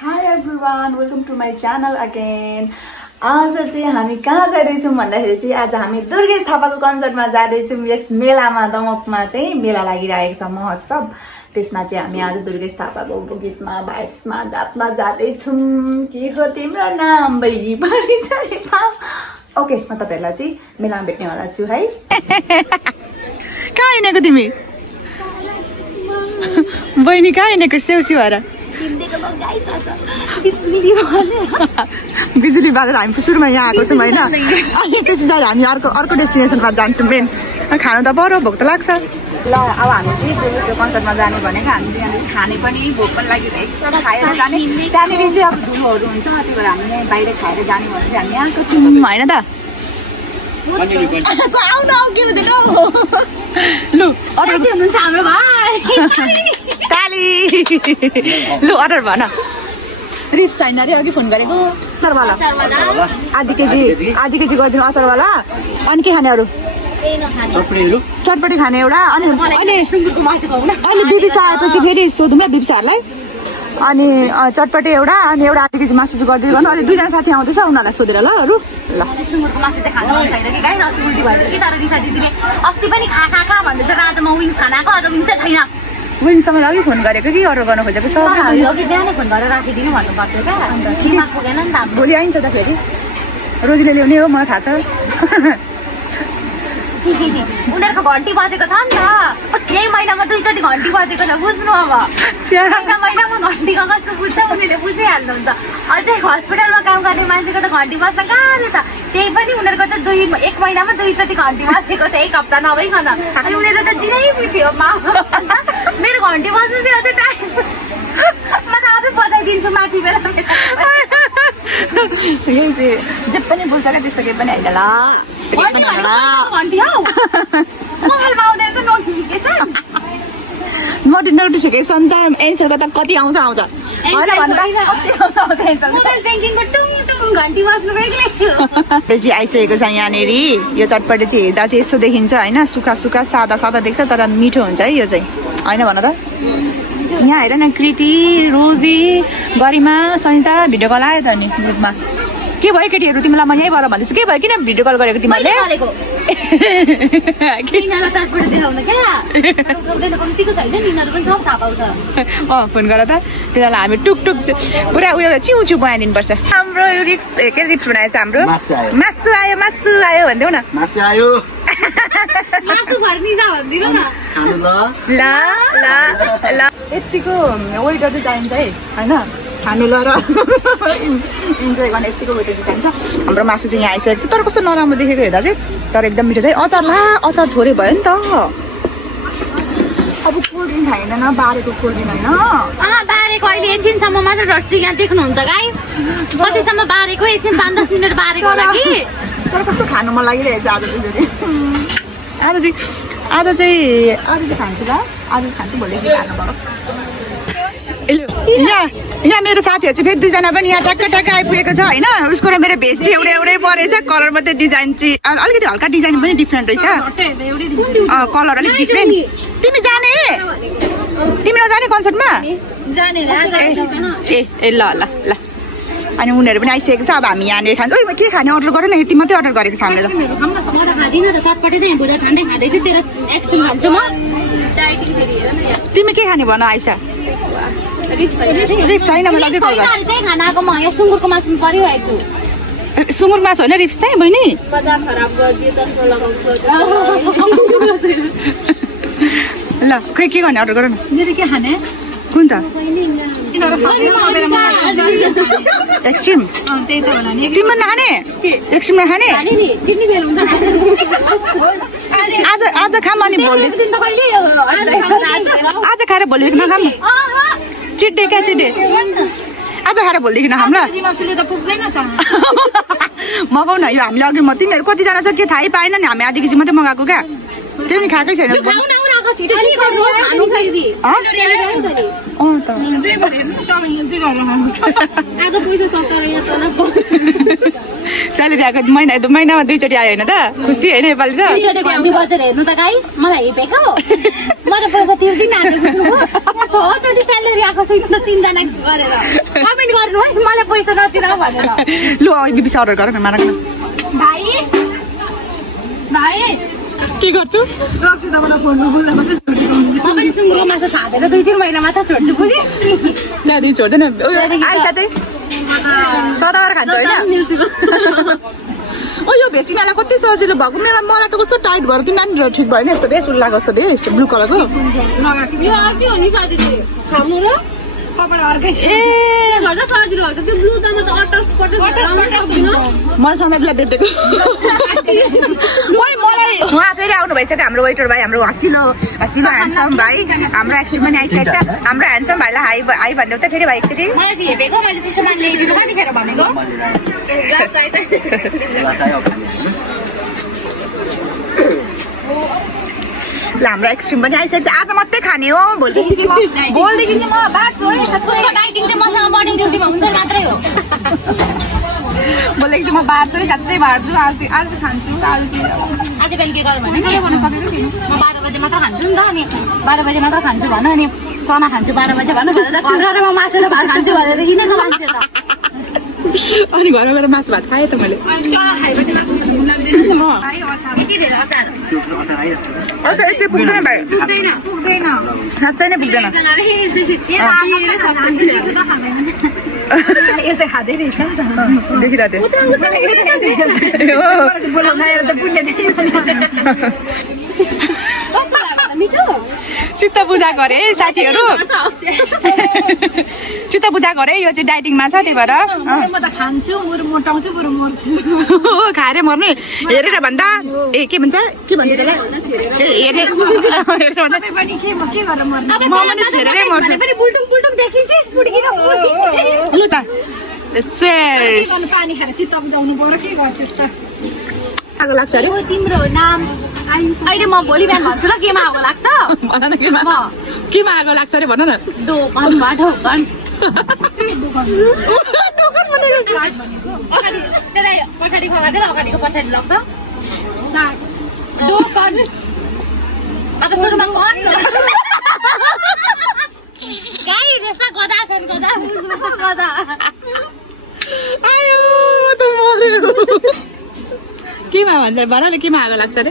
Hi everyone, welcome to my channel again. आज चाहिँ हामी कहाँ जाँदैछौँ भन्दाखेरि चाहिँ आज हामी दुर्गेश थापाको कन्सर्टमा जाँदैछौँ। यस मेलामा दमकमा चाहिँ मेला लागिरहेको छ महोत्सव। त्यसमा चाहिँ हामी आज दुर्गेश थापाको गीतमा भाइब्समा जातमा जाँदैछौँ। के हो तिम्रो नाम बहिनी परिचय? ओके, म तपाईहरुलाई चाहिँ मेलामा भेट्नेवाला छु है। कहाँ हिँडेको तिमी? बहिनी कहाँ हिँडेको सेउसी भएर? बिजुली बालेर हामी सुरुमा यहाँ आएको छौँ होइन। अनि त्यस पछाडि हामी अर्को डेस्टिनेसनमा जान्छौँ। मेन खानु त बरो भोक त लाग्छ। ल अब हामी चाहिँ दुर्गेशको कन्सर्टमा जाने भनेको हामी चाहिँ यहाँ खाने पनि भोक पनि लागिरहेको छ र खाएर जाने। त्यहाँनिर चाहिँ अब धुलोहरू हुन्छ, त्यही भएर हामी यहाँ बाहिर खाएर जाने भने चाहिँ हामी यहाँको छौँ होइन त। लु अर्डर हुनुहुन्छ हाम्रो भाइ ताली। लु अर्डर भन। रिप्स होइन अरे अघि फोन गरेको अचारवाला आधी केजी गरिदिनु अचारवाला। अनि के खाने अरू? चटपटी खाने एउटा। अनि बिबिसा आएपछि फेरि सोधौँ न बिबिसाहरूलाई। अनि चटपटी एउटा अनि एउटा आधी केजी मासु चाहिँ गरिदिनु गर्नु। अनि दुईजना साथी आउँदैछ उनीहरूलाई सोधेर ल। अरू ल सुँगुरको मासु चाहिँ खानु मन छैन कि गाइस। अस्ति उल्टी भएछ कि तर रिसा दिदीले अस्ति पनि खा भन्दै थियो। रातोमा विङ्स खानाको अझ विङ्सै छैन। विङ्स तपाईँ अघि फोन गरेको कि अर्डर गर्नु खोजेको? सब अघि बिहानै फोन गरेर राखिदिनु भन्नु पर्थ्यो क्या। अन्त दिमाग पुगेन नि त। भोलि आइन्छ त फेरि रोजीले ल्याउने हो, मलाई थाहा छ। उनीहरूको घन्टी बजेको छ नि त। यही महिनामा 2 चोटि घन्टी बजेको छ, बुझ्नु। अब महिनामा घन्टी कसको बुझ्छ उनीहरूले बुझिहाल्नुहुन्छ। अझै हस्पिटलमा काम गर्ने मान्छेको त घन्टी बज्न गाह्रो छ। त्यही पनि उनीहरूको त 1 महिनामा 2 चोटि घन्टी बजेको छ, 1 हप्ता नभइकन। अनि उनीहरू त दिनै पुग्यो मा। मेरो घन्टी बज्नु चाहिँ अझै टाइम म त आफै बजाइदिन्छु माथि बेला। जे पनि बोल्छ क्या, त्यस्तो केही पनि होइन। घन्टी हौ मोबाइलमा आउँदैन त नोटिफिकेसन। नोटिफिकेसन त एन्सरको त कति आउँछ मोबाइल ब्याङ्किङको टुङ घन्टी बज्नु बेग्लै थियो। चाहिँ आइसकेको छ यहाँनिर। यो चटपटी चाहिँ हेर्दा चाहिँ यस्तो देखिन्छ होइन, सुखा सादा देख्छ तर मिठो हुन्छ है यो चाहिँ, होइन भन त। यहाँ हेर न, कृति, रोजी, गरिमा, सनिता भिडियो कल आयो त नि ग्रुपमा। के भयो केटीहरू तिमीलाई म यहीँबाट भन्दैछु? के भयो, किन भिडियो कल गरेको तिमीहरूले? फोन गर त तिनीहरूलाई। हामी टुकटुक पुरा उयो चिउ बनाइदिनु पर्छ। हाम्रो रिक्स के रिक्स बनाएछ हाम्रो? मासु आयो भनिदेऊ न। मासु आयो ल यतिको वेटर चाहिँ चाहिन्छ है होइन, खानु ल र इन्जोय गर्ने यतिको वेटर चाहिँ चाहिन्छ। हाम्रो मासु चाहिँ यहाँ आइसकेको छ, तर कस्तो नराम्रो देखेको हेर्दा चाहिँ, तर एकदम मिठो चाहिँ। अचार थोरै भयो नि त। अब कोल्ड ड्रिङ्क खाइँदैन, बारेको कोल्ड ड्रिङ्क होइन। बारेको अहिले एकछिनसम्म मात्र रस्सी यहाँ देख्नुहुन्छ गाइस। कतिसम्म बारेको? एकछिन 5-10 मिनट बारेको होला कि। तर कस्तो खानु मन लागिरहेको छ आज चाहिँ खान्छु ल। आज खान्छु, भोलि खानु पर्यो। यहाँ मेरो साथीहरू चाहिँ फेरि 2जना पनि यहाँ टक्क आइपुगेको छ होइन। उसको र मेरो भेस्ट चाहिँ एउटै परेछ। कलर मात्रै डिजाइन चाहिँ अलिकति हल्का डिजाइन पनि डिफ्रेन्ट रहेछ। कलर अलिक डिफ्रेन्ट। तिमी जाने? तिमी नजाने कन्सर्टमा? ए ल अनि उनीहरू पनि आइसकेको छ। अब हामी यहाँनिर खान्छ। के खाने अर्डर गर न, यति मात्रै अर्डर गरेको छ हामीले त। तिमी के खाने भन आइसा? रिप्स छैन, मैले अघि कल गरेँ। सुँगुरको मासु परिरहेको छु। सुँगुरको मासु होइन रिप्स चाहिँ बहिनी। ल खै के गर्ने अर्डर गर न। के खाने? कुन त? एक्सट्रिम। तिम्रो नखाने? एक्सट्रिम नखाने? आज खाम अनि भोलि आज खाएर भोलि नखाम। चिट्डे क्या चिट्डे। आज खाएर भोलिदेखि नखाम ल। मगाउ न। यो हामीले अघि तिमीहरू कतिजना छ के थाहै पाएन नि। हामी आधी केजी मात्रै मगाएको क्या, त्यो नि खाएकै छैन। आएको छिटो के गर्नु खानु फेरि आज पैसा 70 यहाँ तल स्यालेरी आएको महिनामा 2 चोटि आयो होइन त खुसी होइन योपालि त 2 चोटि घन्टी बजेर हेर्नु त गाइस मलाई हेपेको म त पैसा तिर्दिन आज बुझ्नुभयो 6 चोटि स्यालेरी आएको छ त 3 जना गरेर कमेन्ट गर्नु है मलाई पैसा नतिर भनेर लु अब बिबिसी अर्डर गर न मानक भाइ के गर्छु रक्सी तपाईलाई फोन नबोल्दा मात्रै छोडेको हुन्छ म पनि सुँगुरको माछा छाडेर 2-3 महिना मात्र छोड्छु बुझिस् नादी छोड्दैन आइसा चाहिँ सदाबार खान्छ होइन मिल्छु ओ यो भेस्टिनालाई कति सजिलो भएको मलाई त कस्तो टाइट भयो कि नानी ठिक भएन यस्तो बेस उल्लाको जस्तो भेस्ट ब्लू कलरको यो अर्कै हो नि साथीले छाड्नु र कपडा अर्कै छ ए गर्दा सजिलो हुन्छ त्यो ब्लू त म त अटस मलाई सधैँलाई बेच्देको मलाई उहाँ फेरि आउनु भइसक्यो हाम्रो वेटर भाइ हाम्रो हसिलो ह्यान्डसम भाइ हाम्रो एक्सट्रिम पनि आइसकेको छ हाम्रो ह्यान्डसम भाइलाई हाई भनिदेऊ त फेरि भाइ एकचोटि मलाई चाहिँ हेपेको मैले चिसो मान ल्याइदिनु कतिखेर भनेको ल हाम्रो एक्सट्रिम पनि आइसकेको छ आज मात्रै खाने हो भोलिदेखि म बाँड्छु है उसको डाइटिङ चाहिँ मसँग मर्निङ ड्युटीमा हुन्छ मात्रै हो भोलिदेखि चाहिँ म बाँड्छु है साँच्चै बाँड्छु आज खान्छु आज बिहान के गरौँ भने म 12 बजे मात्र खान्छु नि त अनि 12 बजे मात्र खान्छु भन अनि चना खान्छु 12 बजे भन भनेर घरमा मासु र भात खान्छु भनेर किनेको मान्छे त अनि घरमा गएर मासु भात खाएँ त मैले पुग्दैन भाइ साँच्चै नै पुग्दैन यसै खाँदै रहेछ देखिरहेको चित्त पूजा गरे है साथीहरू चित्त पूजा गरे यो चाहिँ डाइटिङमा छ त्यही भएर म त खान्छु बरु मोटाउँछु बरु मर्छु खाएर मर्ने हेरेर भन्दा ए के भन्छ हेरेर लु त पानी खाएर चित्त बुझाउनु पर्यो के गर्छ यस्तो आगो लाग्छ अरे तिम्रो नाम अहिले म भोलि बिहान भन्छु ल केमा आगो लाग्छ केमा आगो लाग्छ अरे भन न दोकानमा ढोकन पछाडि फगाएर अगाडिको पछाडि लग्छ दोकान अब सुरुमा कन गाई जस्ता गदा छन् गदा गदा आयो त मर्यो केमा भन्छ भन न केमा आगो लाग्छ अरे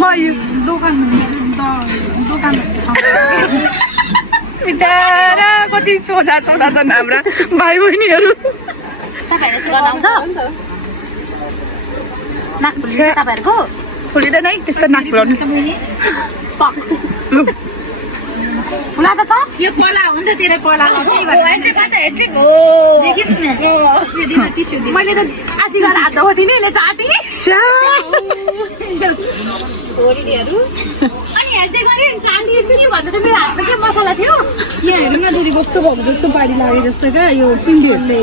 म यो दोकान बिचारा कति सोझा छन् हाम्रा भाइ बहिनीहरू तपाईँहरूले सुगर लाउँछ नाक तपाईँहरूको फुलिँदैन है त्यस्तो नाक फुलाउनु फुला त यो कला हो नि त तेरो कला मैले त आजी गरेर हात धोको थिएँ नि यसले चाटी अनि हेर्दै गरेँ चाटी पनि भन्नु त मेरो हातमा के मसला थियो यहाँ हेर्नु न दिदी कस्तो भएको जस्तो पारी लाग्यो जस्तो क्या यो पिम्पलले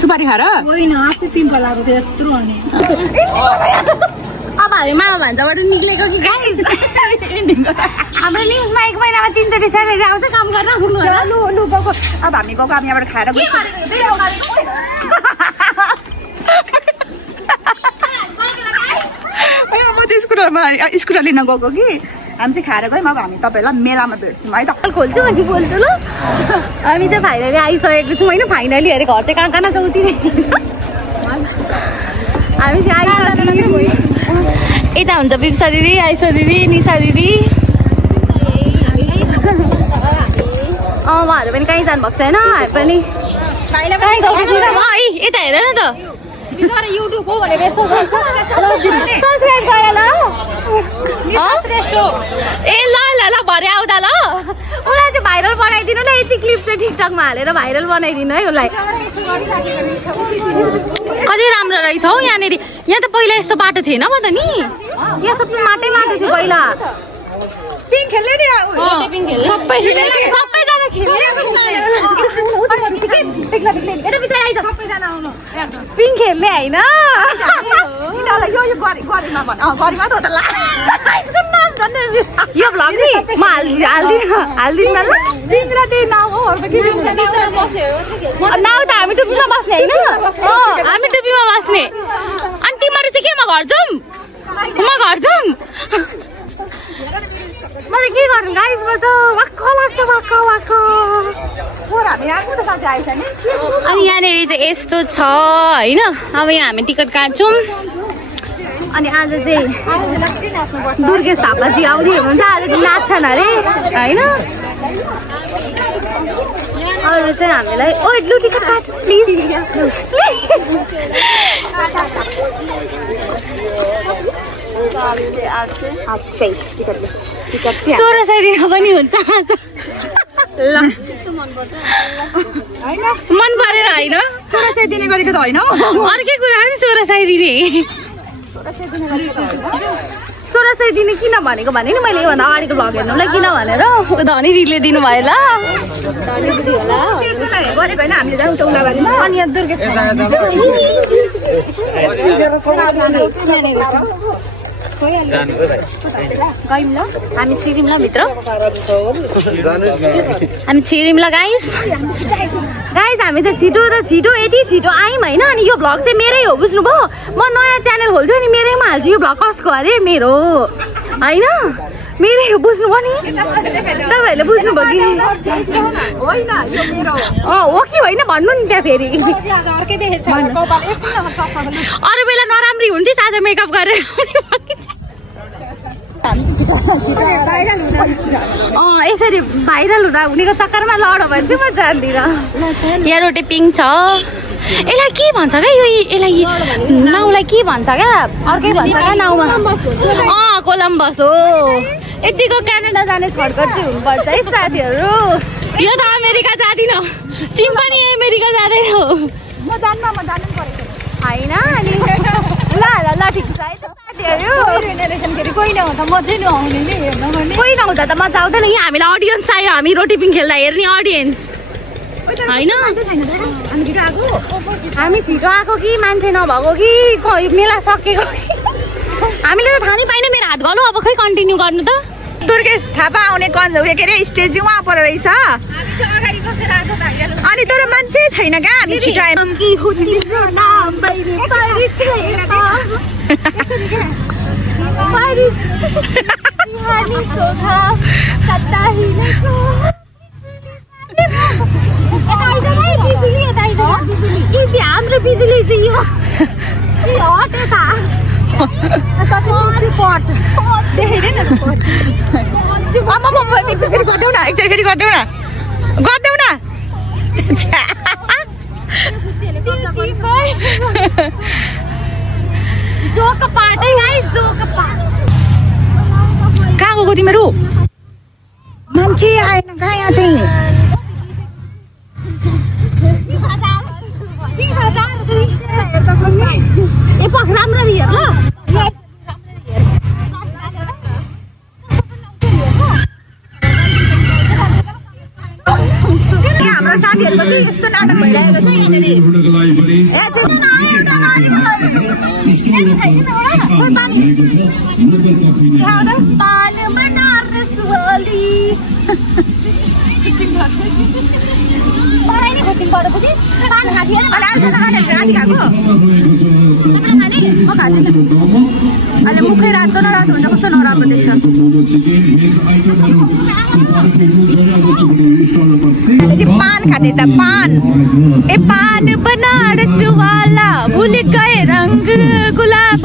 सुपारी खाएर होइन आफै पिम्पल आएको थियो यत्रो अनि अब हामी मामा भान्साबाट निक्लेको कि गाई हाम्रो न्युजमा 1 महिनामा 3 चोटि स्यालेरी आउँछ काम गर्न लु गएको अब हामी गएको हामी यहाँबाट खाएर म चाहिँ स्कुटर लिन गएको कि हामी चाहिँ खाएर गयौँ अब हामी तपाईँहरूलाई मेलामा भेट्छौँ है त खोल्छु अनि बोल्छु ल हामी चाहिँ फाइनली आइसकेको छौँ होइन फाइनली अरे घर चाहिँ कहाँ छ उति हामी चाहिँ आइसकेको यता हुन्छ बिप्सा दिदी आइसा दिदी निशा दिदी उहाँहरू पनि कहीँ जानुभएको छैन हामी पनि यता हेर न त युट्युब हो भनेर यस्तो सब्सक्राइब गर ल ए ल ल ल भरे आउँदा ल उसलाई चाहिँ भाइरल बनाइदिनु ल यति क्लिप चाहिँ टिकटकमा हालेर भाइरल बनाइदिनु है उसलाई कति राम्रो रहेछ हौ यहाँनिर यहाँ त पहिला यस्तो बाटो थिएन म त नि यहाँ सबै माटै माटो थियो पहिला पिङ खेल्ने नि सबैजना खेल्ने पिङ खेल्ने होइन यो भ्लग नि म हाल्दिन ल नाउ त हामी टुपीमा बस्ने होइन हामी टुपीमा बस्ने अनि तिमीहरू चाहिँ केमा घर जाउँ म घर जाउँ म चाहिँ के गर्नु गाइजमा त वाक्क लाग्छ वाक्क अनि यहाँनिर चाहिँ यस्तो छ होइन अब यहाँ हामी टिकट काट्छौँ अनि आज चाहिँ दुर्गेश थापाजी आउने हुनुहुन्छ आज चाहिँ नाच्छन् अरे होइन अरू चाहिँ हामीलाई ओ लु टिकट काट प्लिज 1600 दिन पनि हुन्छ ल मन परेर होइन 1600 दिने गरेको त होइन अर्कै कुरा नि 1600 दिने 1600 दिने किन भनेको भने नि मैले योभन्दा अगाडिको भ्लग हेर्नुलाई किन भनेर धनी दिदीले दिनुभयो ल अनि यहाँ दुर्गेश हामी छिरिम ल भित्र हामी छिरिम ल गाइस हामी त छिटो यति छिटो आयौँ होइन अनि यो भ्लग चाहिँ मेरै हो बुझ्नुभयो म नयाँ च्यानल खोल्छु अनि मेरैमा हाल्छु यो भ्लग कसको अरे मेरो होइन मेरै हो बुझ्नुभयो नि तपाईँहरूले बुझ्नुभयो कि हो कि होइन भन्नु नि त्यहाँ फेरि अरू बेला नराम्री हुन्थ्यो आज मेकअप गरेर यसरी भाइरल हुँदा हुनेको चक्करमा लड भने चाहिँ म जान्दिनँ यहाँ रोटे पिङ छ यसलाई के भन्छ क्या यसलाई नाउलाई के भन्छ क्या अर्कै भन्छ क्या नाउमा कोलम्बस हो यतिको क्यानाडा जाने छटकट चाहिँ हुनुपर्छ है साथीहरू यो त अमेरिका जाँदिन तिमी पनि अमेरिका जाँदैनौ म जान्न होइन अनि ल ठिक छ है साथीहरू कोही नहुँदा म चाहिँ नआउने नि हेर्नु भने कोही नहुँदा त मजा आउँदैन यहाँ हामीलाई अडियन्स चाहियो हामी रोटी पिङ खेल्दा हेर्ने अडियन्स होइन हामी छिटो आएको कि मान्छे नभएको कि मेला सकेको कि हामीले त थाहा नै पाइन मेरो हात गलो अब खै कन्टिन्यू गर्नु त दुर्गेश थापा आउने के अरे स्टेज उहाँ पर रहेछ अनि तर मान्छे छैन क्या हामी छिटो आयौँ हाम्रो बिजुली चाहिँ यो गर्देऊ न कहाँ गएको तिमीहरू मान्छे आएन कहाँ यहाँ चाहिँ राम्ररी हेर ल हाम्रो साथीहरूको चाहिँ यस्तो नाटक भइरहेको छ यहाँनिर मुखै रातो नरातो हुन्छ कस्तो नराम्रो देख्छ पान खाने त पान ए पान बनारस वाला भूल गए रंग गुलाब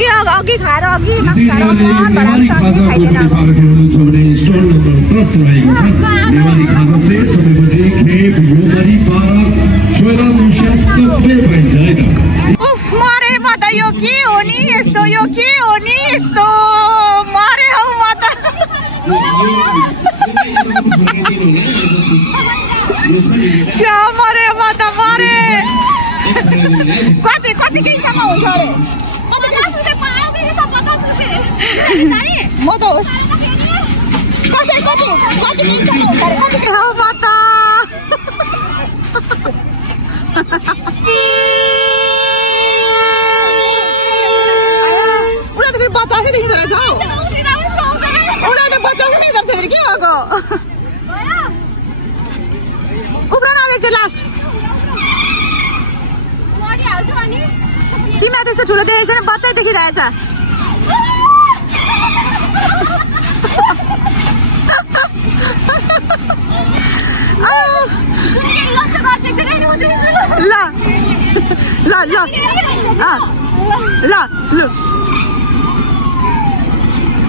के अघि खाएर अघि मरे म त यो के हो नि यस्तो यो के हो नि यस्तो मरे हौ म त मरे म त मरे कति केहीसम्म हुन्छ अरे म त होस् लास्ट तिमीलाई त्यस्तो ठुलो देखेको छैन बच्चै देखिरहेछ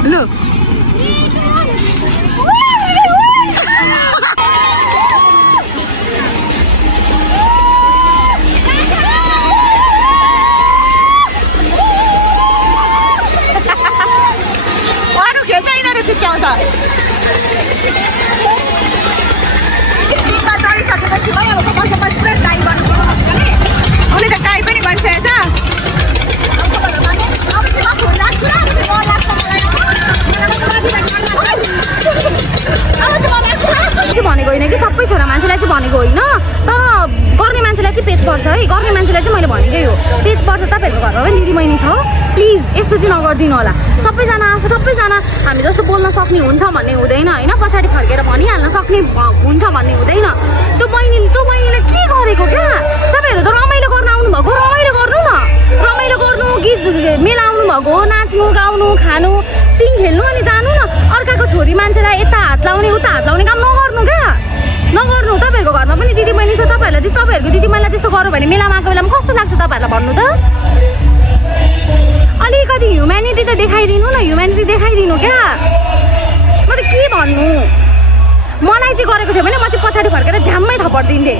ल चढिसकेपछि भयो अब कपालमा पुरा ट्राई गर्नु उसले त ट्राई पनि गरिसकेछ भनेको होइन कि सबै छोरा मान्छेलाई चाहिँ भनेको होइन तर गर्ने मान्छेलाई चाहिँ पेज पर्छ है गर्ने मान्छेलाई चाहिँ मैले भनेकै हो पेज पर्छ तपाईँहरूको घरमा पनि दिदी बहिनी छ प्लिज यस्तो चाहिँ नगरिदिनु होला सबैजना हामी जस्तो बोल्न सक्ने हुन्छ भन्ने हुँदैन होइन पछाडि फर्केर भनिहाल्न सक्ने हुन्छ भन्ने हुँदैन त्यो बहिनीले के गरेको क्या तपाईँहरू त रमाइलो गर्न आउनुभएको रमाइलो गर्नु न रमाइलो गर्नु गीत मेला आउनुभएको नाच्नु गाउनु खानु पिङ खेल्नु अनि जानु न अर्काको छोरी मान्छेलाई यता हात लाउने उता हात लाउने काम नगर्नु क्या नगर्नु तपाईँहरूको घरमा पनि दिदी बहिनी छ तपाईँहरूको दिदी बहिनीलाई त्यस्तो गर्यो भने मेलामा आएको बेलामा कस्तो लाग्छ तपाईँहरूलाई भन्नु त अलिकति ह्युम्यानिटी त देखाइदिनु न ह्युम्यानिटी देखाइदिनु क्या म त के भन्नु मलाई चाहिँ गरेको थियो भने म चाहिँ पछाडि फर्केर झ्याम्मै थप्पड दिन्थेँ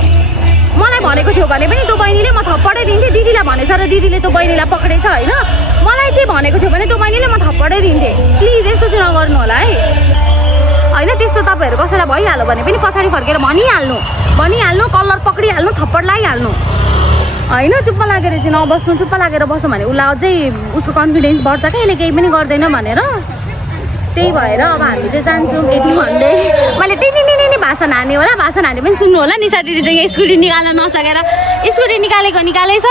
मलाई भनेको थियो भने पनि त्यो बहिनीले म थप्पडै दिन्थेँ दिदीलाई भनेछ र दिदीले त्यो बहिनीलाई पक्रेछ होइन मलाई चाहिँ भनेको थियो भने त्यो बहिनीले म थप्पडै दिन्थेँ प्लिज यस्तो चाहिँ नगर्नु होला है होइन त्यस्तो तपाईँहरू कसैलाई भइहाल्यो भने पनि पछाडि फर्केर भनिहाल्नु कलर पक्रिहाल्नु थप्पड लगाइहाल्नु होइन चुप्प लागेर चाहिँ नबस्नु चुप्प लागेर बस्नु भने उसलाई अझै उसको कन्फिडेन्स बढ्छ क्या यसले केही पनि गर्दैन भनेर त्यही भएर अब हामी चाहिँ जान्छौँ यति भन्दै मैले टिनी भाषण हाने होला भाषण हाने पनि सुन्नु होला निशा दिदी चाहिँ स्कुटी निकाल्न नसकेर स्कुटी निकालेछ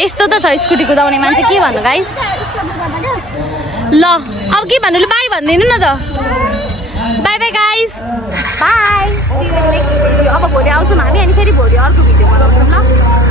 यस्तो त छ स्कुटी कुदाउने मान्छे के भन्नु गाइस ल अब के भन्नु बाई भनिदिनु न त बाई बाई गाइस बाई अब भोलि आउँछौँ हामी अनि फेरि भोलि अर्को भिडियो बनाउँछौँ ल